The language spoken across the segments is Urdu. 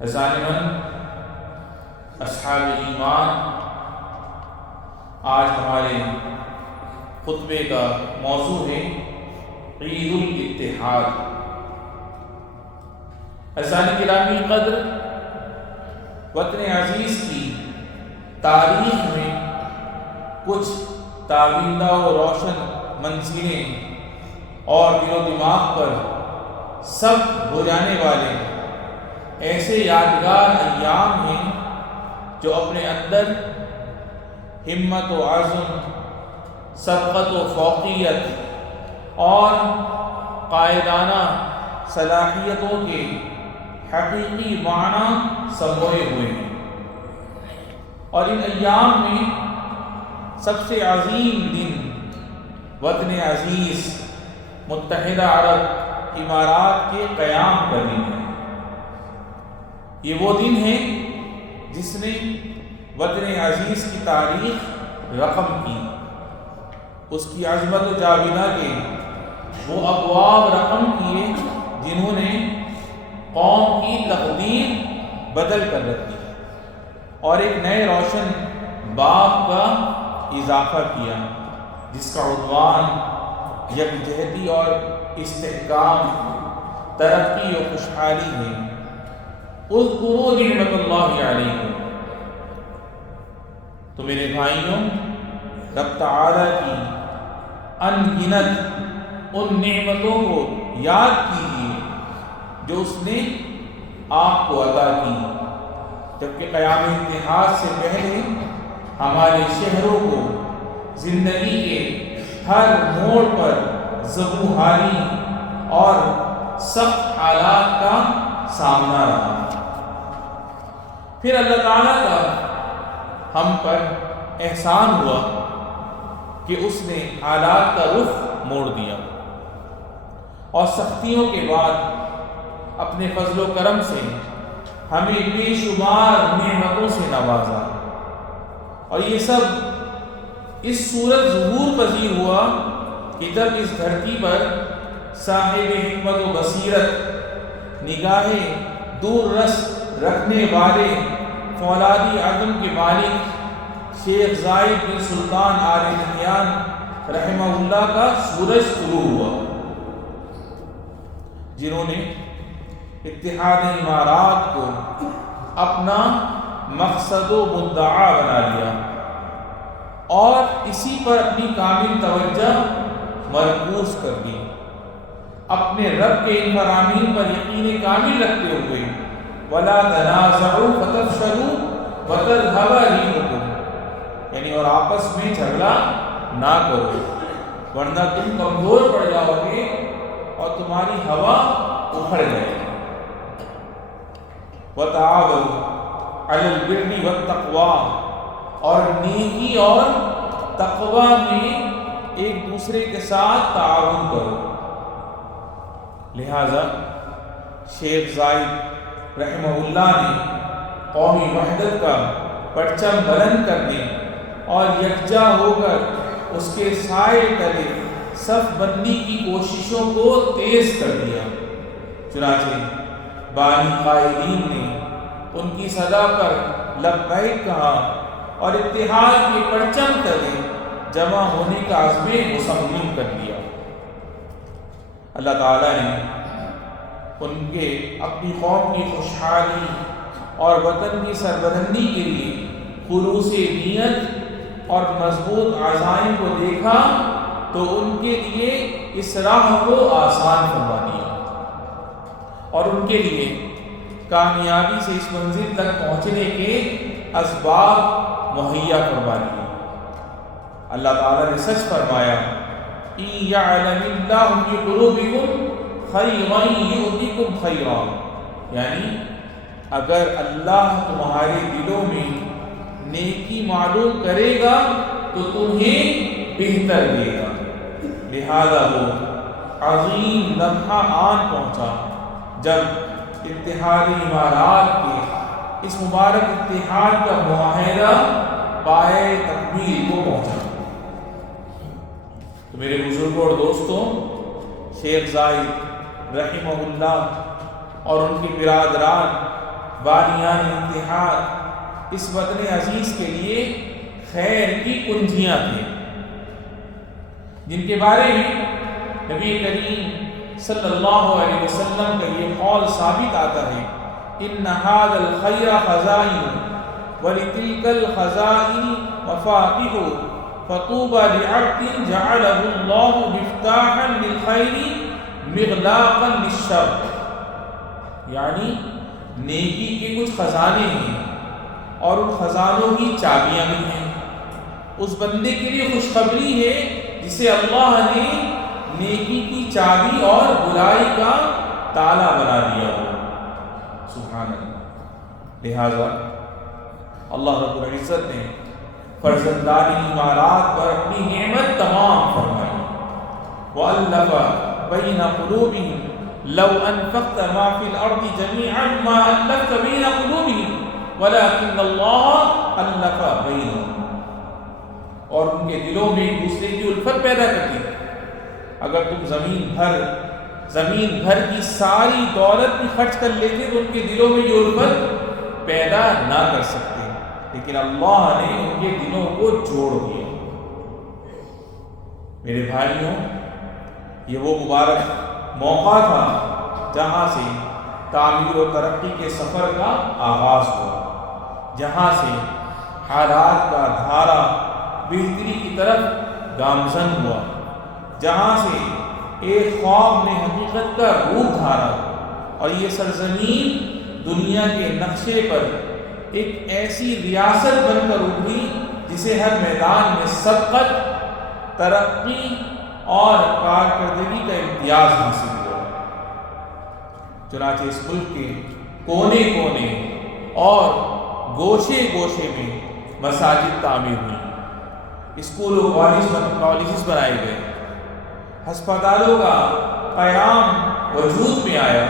ظالماً اصحاب ایمان، آج ہمارے خطبے کا موضوع ہے عید الاتحاد۔ عزیزان گرامی قدر، وطن عزیز کی تاریخ میں کچھ تابندہ و روشن منزلیں اور دل و دماغ پر سب ہو جانے والے ایسے یادگار ایام ہیں جو اپنے اندر ہمت و عزم، سبقت و فوقیت اور قائدانہ صلاحیتوں کے حقیقی معنی سموئے ہوئے ہیں، اور ان ایام میں سب سے عظیم دن وطن عزیز متحدہ عرب امارات کے قیام کا دن ہے۔ یہ وہ دن ہے جس نے وطن عزیز کی تاریخ رقم کی، اس کی عظمت و جاودہ کے وہ ابواب رقم کیے جنہوں نے قوم کی تقدیر بدل کر رکھی اور ایک نئے روشن باب کا اضافہ کیا، جس کا عنوان یکجہتی اور استحکام، ترقی و خوشحالی ہے۔ اذکروا نعمت اللہ علیکم۔ تو میرے بھائیوں، رب تعالیٰ کی ان گنت ان نعمتوں کو یاد کیجیے جو اس نے آپ کو عطا کی، جبکہ قیام اتحاد سے پہلے ہمارے شہروں کو زندگی کے ہر موڑ پر زبونحالی اور سخت حالات کا سامنا رہا۔ پھر اللہ تعالیٰ کا ہم پر احسان ہوا کہ اس نے حالات کا رخ موڑ دیا اور سختیوں کے بعد اپنے فضل و کرم سے ہمیں بے شمار نعمتوں سے نوازا، اور یہ سب اس صورت ظہور پذیر ہوا کہ جب اس دھرتی پر صاحب حکمت و بصیرت، نگاہ دور رس رکھنے والے، فولادی عدم کے مالک شیخ زائد بن سلطان آل نہیان رحمہ اللہ کا سورج طلوع ہوا، جنہوں نے اتحاد امارات کو اپنا مقصد و مدعا بنا لیا اور اسی پر اپنی کامل توجہ مرکوز کر دی، اپنے رب کے ان فرامین پر یقین کامل رکھتے ہوئے وَلَا تَنَازَعُوا فَتَفْشَلُوا وَتَذْهَبَ رِيحُكُمْ، یعنی اور آپس میں جھگڑا نہ کرو ورنہ تم کمزور پڑ جاؤ گے اور تمہاری ہوا اکھڑ جائے گی۔ وَتَعَاوَنُوا عَلَى الْبِرِّ وَالتَّقْوَىٰ، اور نیکی اور تقوی میں ایک دوسرے کے ساتھ تعاون کرو۔ لہذا شیخ زائد رحمہ اللہ نے قومی وحدت کا پرچم بلند کرنے اور یکجا ہو کر اس کے سائے تلے صف بندی کی کوششوں کو تیز کر دیا۔ چنانچہ بانی قائدین نے ان کی صدا پر لبیک کہا اور اتحاد کے پرچم تلے جمع ہونے کا عزم مصمم کر دیا۔ اللہ تعالیٰ نے ان کے اپنی قوم کی خوشحالی اور وطن کی سربلندی کے لیے خلوص نیت اور مضبوط عزائم کو دیکھا تو ان کے لیے اس راہ کو آسان فرما دیا اور ان کے لیے کامیابی سے اس منزل تک پہنچنے کے اسباب مہیا فرما دیے۔ اللہ تعالیٰ نے سچ فرمایا إِن يَعْلَمِ اللَّهُ فِي قُلُوبِكُمْ خَيْرًا يُؤْتِكُمْ خَيْرًا، یعنی اگر اللہ تمہارے دلوں میں نیکی معلوم کرے گا تو تمہیں بہتر دے گا۔ لہذا وہ عظیم لمحہ آن پہنچا جب اتحاد امارات کے اس مبارک اتحاد کا معاہدہ پائے تکمیل کو پہنچا۔ تو میرے بزرگوں اور دوستوں، شیخ زائد رحمہ اللہ اور ان کی برادران بانیان اتحاد اس وطن عزیز کے لیے خیر کی کنجیاں تھیں، جن کے بارے میں نبی کریم صلی اللہ علیہ وسلم کا یہ قول ثابت آتا ہے، ان هذا الخیر خزائن ولتلك الخزائن مفاتیح فطوبى لعبد جعله الله مفتاحا للخیر مغلاقا للشر. یعنی نیکی کے کچھ خزانے ہیں اور ان خزانوں کی چابیاں بھی ہیں. اس بندے کے لیے خوشخبری ہے جسے اللہ نے نیکی کی چابی اور برائی کا تالا بنا دیا ہو. سبحان اللہ. لہذا اللہ رب العزت نے فرزندان امارات پر اپنی نعمت تمام فرمائی. وَأَلَّفَ بَيْنَ قُلُوبِهِمْ لَوْ أَنفَقْتَ مَا فِي الْأَرْضِ جَمِيعًا مَا أَلَّفْتَ بَيْنَ قُلُوبِهِمْ وَلَكِنَّ اللَّهَ أَلَّفَ بَيْنَهُمْ. اور ان کے دلوں میں ایک دوسرے کی الفت پیدا کرتی ہے. اگر تم زمین بھر کی ساری دولت بھی خرچ کر لیتے تو ان کے دلوں میں یہ الفت پیدا نہ کر سکتے، لیکن اللہ نے ان کے دلوں کو جوڑ دیا. میرے بھائیوں، یہ وہ مبارک موقع تھا جہاں سے تعمیر و ترقی کے سفر کا آغاز ہوا، جہاں سے حالات کا دھارا بہتری کی طرف گامزن ہوا، جہاں سے ایک خواب نے حقیقت کا روپ دھارا اور یہ سرزمین دنیا کے نقشے پر ایک ایسی ریاست بن کر ابھری جسے ہر میدان میں سبقت، ترقی اور کارکردگی کا امتیاز حاصل ہوا. چنانچہ اس ملک کے کونے کونے اور گوشے گوشے میں مساجد تعمیر ہوئی، اسکول و کالجز بنائے گئے، ہسپتالوں کا قیام وجود میں آیا،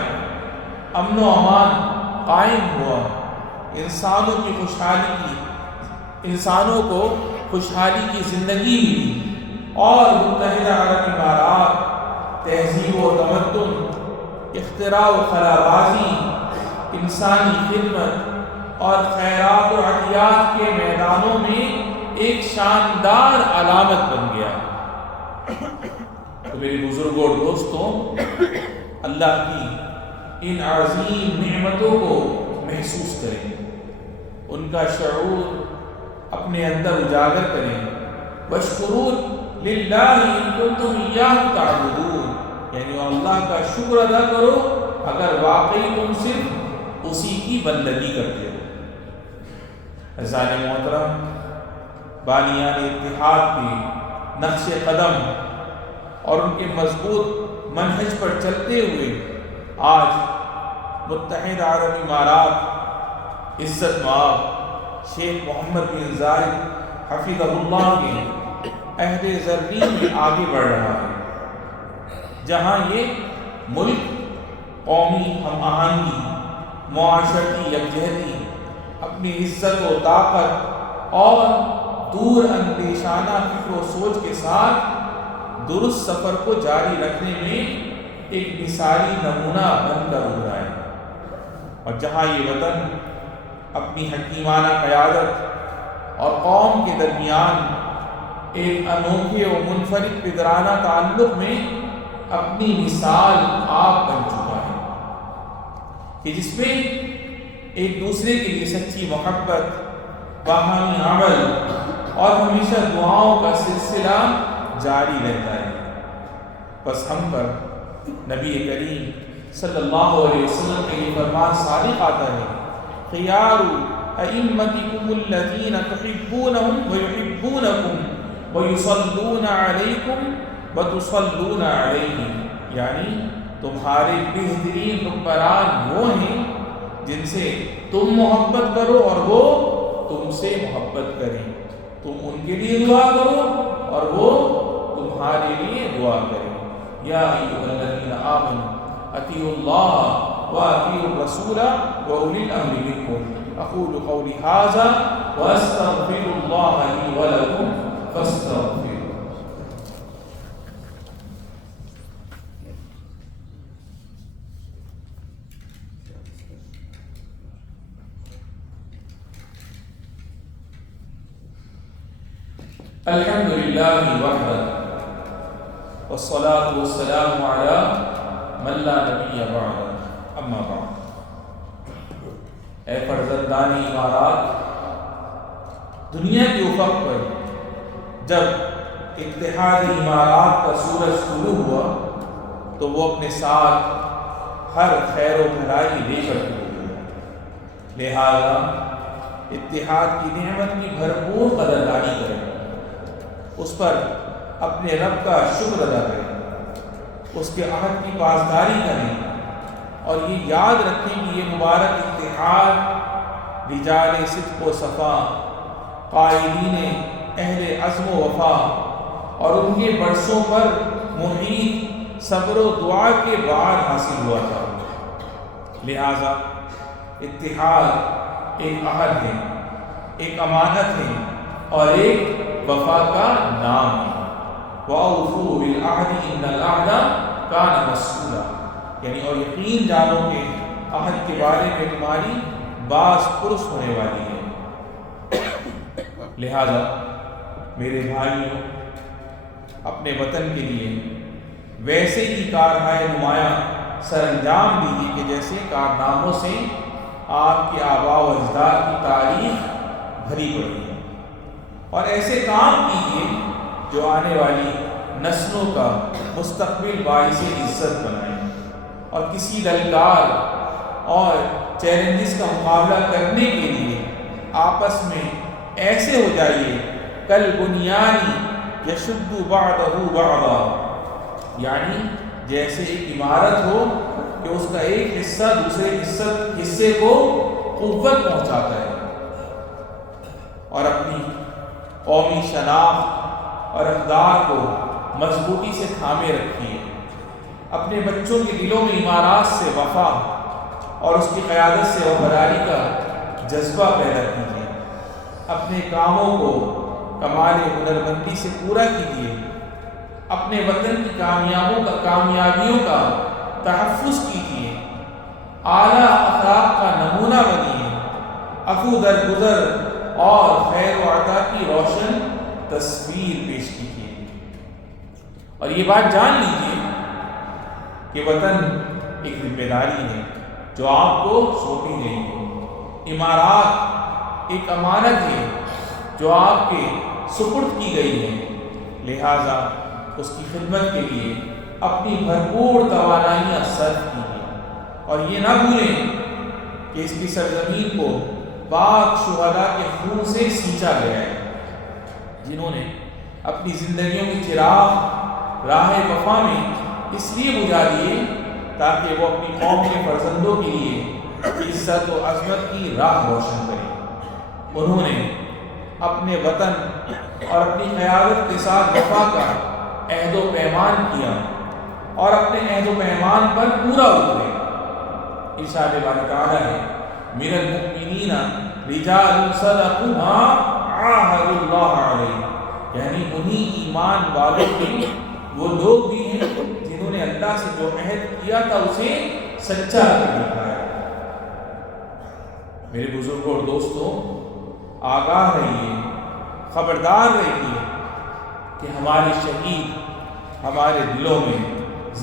امن و امان قائم ہوا، انسانوں کو خوشحالی کی زندگی ملی، اور متحدہ عرب امارات تہذیب و تمدن، اختراع و خلابازی، انسانی خدمت اور خیرات و عطیات کے میدانوں میں ایک شاندار علامت بن گیا. تو میرے بزرگوں اور دوستوں، اللہ کی ان عظیم نعمتوں کو محسوس کریں، ان کا شعور اپنے اندر اجاگر کریں. وَاشْكُرُوا لِلَّهِ إِن كُنتُمْ إِيَّاهُ تَعْبُدُونَ، یعنی اللہ کا شکر ادا کرو اگر واقعی تم صرف اسی کی بندگی کرتے ہو. عزیزان محترم، بانیان اتحاد کے نقش قدم اور ان کے مضبوط منہج پر چلتے ہوئے آج متحدہ عرب امارات عزت مآب شیخ محمد بن زائد حفظہ اللہ کے عہد زرین میں آگے بڑھ رہا ہے، جہاں یہ ملک قومی ہم آہنگی، معاشرتی یکجہتی، اپنی عزت و طاقت اور دور اندیشانہ فکر و سوچ کے ساتھ درست سفر کو جاری رکھنے میں ایک مثالی نمونہ بن کر ابھرا ہے. اور جہاں یہ وطن اپنی حکیمانہ قیادت اور قوم کے درمیان ایک انوکھے و منفرد پدرانہ تعلق میں اپنی مثال آپ بن چکا ہے کہ جس میں ایک دوسرے کے لیے سچی محبت، باہمی عمل اور ہمیشہ دعاؤں کا سلسلہ جاری رہتا ہے. بس ہم پر نبی کریم صلی اللہ علیہ وسلم کا یہ فرمان صادق آتا ہے، خیار ائمتکم الذین تحبونہم ویحبونکم ویصلون علیکم وتصلون علیہم، یعنی تمہارے بہترین حکمران وہ ہیں جن سے تم محبت کرو اور وہ تم سے محبت کریں، تم ان کے لیے دعا کرو اور وہ تمہارے لیے دعا کریں. یا ایھا الذین آمنوا اطیعوا اللہ واطیعوا الرسول واولی الامر منکم. اقول قولی ھذا واستغفر اللہ لی ولکم فاستغفروہ. الحمد للہ وحدہ والصلاة والسلام علی من لا نبی بعدہ اما بعد۔ اے فرزندان امارات، دنیا کے افق پر جب اتحاد امارات کا سورج طلوع ہوا تو وہ اپنے ساتھ ہر خیر و بھلائی لے کر طلوع ہوا، لہذا اتحاد کی نعمت کی بھرپور قدردانی کریں، اس پر اپنے رب کا شکر ادا کریں، اس کے عہد کی پاسداری کریں، اور یہ یاد رکھیں کہ یہ مبارک اتحاد رجال صدق و صفا، قائدین اہل عزم و وفا اور ان کے برسوں پر محیط صبر و دعا کے بعد حاصل ہوا تھا۔ لہذا اتحاد ایک عہد ہے، ایک امانت ہے اور ایک وفا کا نام ہے۔ وَأَوْفُوا بِالْعَهْدِ إِنَّ الْعَهْدَ كَانَ مَسْئُولًا، یعنی اور یقین جانو کہ عہد کے بارے میں تمہاری باز پرس ہونے والی ہے۔ لہذا میرے بھائیوں، اپنے وطن کے لیے ویسے ہی کارہائے نمایاں سر انجام دیجیے کہ جیسے کارناموں سے آپ کے آباء و اجداد کی تاریخ بھری پڑی ہے، اور ایسے کام کیجیے جو آنے والی نسلوں کا مستقبل باعث عزت بنائیں، اور کسی للکار اور چیلنجز کا مقابلہ کرنے کے لیے آپس میں ایسے ہو جائیے کل بنیانی یشد بعضہ بعضا، یعنی جیسے ایک عمارت ہو کہ اس کا ایک حصہ دوسرے حصے کو قوت پہنچاتا ہے، اور اپنی قومی شناخت اور اقدار کو مضبوطی سے تھامے رکھیے، اپنے بچوں کے دلوں میں امارات سے وفا اور اس کی قیادت سے وفاداری کا جذبہ پیدا کیجیے، اپنے کاموں کو کمال ہنرمندی سے پورا کیجیے، اپنے وطن کی کامیابیوں کا تحفظ کیجیے، اعلیٰ اخلاق کا نمونہ بنیے، عفو درگزر اور خیر و عطا کی روشن تصویر پیش کیجیے، اور یہ بات جان لیجیے کہ وطن ایک ذمہ داری ہے جو آپ کو سونپی گئی ہے، امارات ایک امانت ہے جو آپ کے سپرد کی گئی ہے، لہذا اس کی خدمت کے لیے اپنی بھرپور توانائیاں صرف کیجیے، اور یہ نہ بھولیں کہ اس کی سرزمین کو پاک شہداء کے خون سے سینچا گیا ہے، جنہوں نے اپنی زندگیوں کی چراغ راہ وفا میں اس لیے بجھا دیے تاکہ وہ اپنی قوم کے فرزندوں کے لیے عزت و عظمت کی راہ روشن کریں۔ انہوں نے اپنے وطن اور اپنی قیادت کے ساتھ وفا کا عہد و پیمان کیا اور اپنے عہد و پیمان پر پورا اترے۔ ارشاد باری تعالیٰ ہے من المؤمنین رجال صدقوا ما عاهدوا اللہ علیہ، یعنی انہی ایمان والوں کے وہ لوگ بھی ہیں جنہوں نے اللہ سے جو عہد کیا تھا اسے سچا کر دکھایا۔ میرے بزرگوں اور دوستوں، آگاہ رہیے، خبردار رہیے کہ ہمارے شہید ہمارے دلوں میں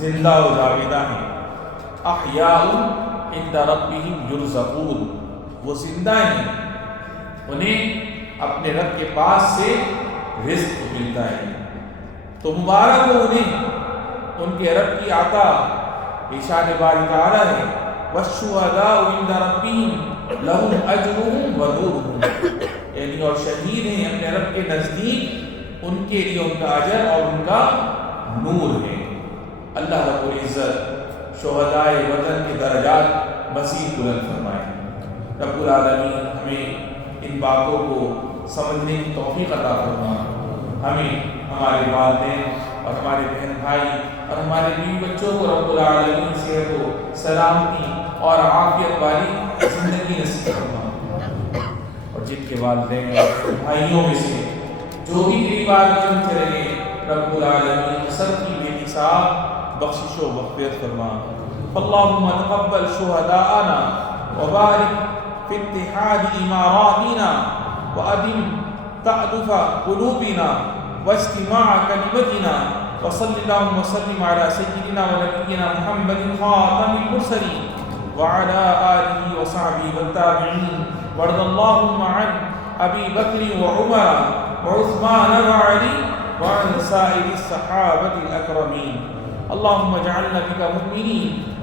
زندہ و جاویدہ ہیں، احیاء عند ربہم یرزقون، وہ زندہ ہیں، انہیں اپنے رب کے پاس سے رزق ملتا ہے، تو مبارک ہو انہیں ان کے رب کی عطا۔ ارشاد باری تعالیٰ ہے والشہداء عند ربہم لہم اجرہم ونورہم، یعنی اور شہید ہیں اپنے رب کے نزدیک، ان کے لیے ان کا اجر اور ان کا نور ہے۔ اللہ رب العزت شہدائے وطن کے درجات مزید بلند فرمائے۔ رب العالمین ہمیں ان باتوں کو سمجھنے کی توفیق عطا فرمائے، ہمیں ہمارے والدین اور ہمارے بہن بھائی اور ہمارے بیوی بچوں کو رب العالمین صحت و سلامتی اور عافیت والی زندگی نصیب فرمائے، اور جن کے والدین اور بھائیوں میں سے جو بھی تیری بارگاہ میں چلے گئے رب العالمین سب کی بے حساب بخشش و مغفرت فرما۔ اللہم تقبل شہداءنا وبارک فی اتحاد اماراتنا وادم تألف قلوبنا واجتماع كلمتنا وصلى اللهم وسلم على سيدنا ونبينا محمد خاتم المرسلين وعلى آله وصحبه والتابعين وارض اللهم عن أبي بكر وعمر وعثمان وعلي وعن سائر الصحابة الأكرمين اللهم اجعلنا بك مؤمنين